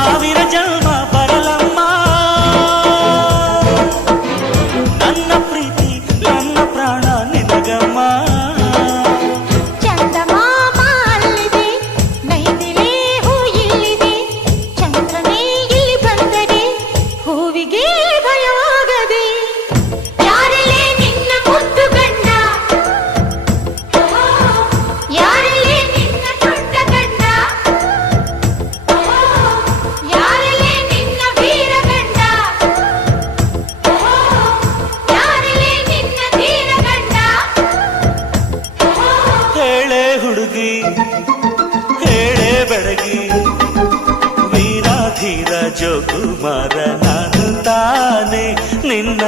ಸಾವಿರ ಜನ್ಮ ಬರಲಮ್ಮ ನನ್ನ ಪ್ರೀತಿ ನನ್ನ ಪ್ರಾಣ ನಿನಗಮ್ಮ. ಚಂದಮಾಮ ಅಲ್ಲಿದೆ, ನೈದಿಲೆ ಹೂ ಇಲ್ಲಿದೆ, ಚಂದ್ರನೇ ಇಲ್ಲಿ ಬಂದರೆ ಹೂವಿಗೆ ಭಯವಾಗದೆ. ಯಾರಲ್ಲೇ ನಿನ್ನ ಮುದ್ದು ಗಂಡ, ಯಾರಲ್ಲೇ ನಿನ್ನ ದೊಡ್ಡ ಗಂಡ, ಯಾರಲ್ಲೇ ನಿನ್ನ ವೀರ ಗಂಡ, ಯಾರಲ್ಲೇ ನಿನ್ನ ಧೀರ ಗಂಡ. ಹೇಳೆ ಹುಡುಗಿ ಹೇಳೆ ಬೆಡಗಿ, ವೀರಾಧೀರ ಜೋಕುಮಾರ ನಾನು ತಾನೆ ನಿನ್ನ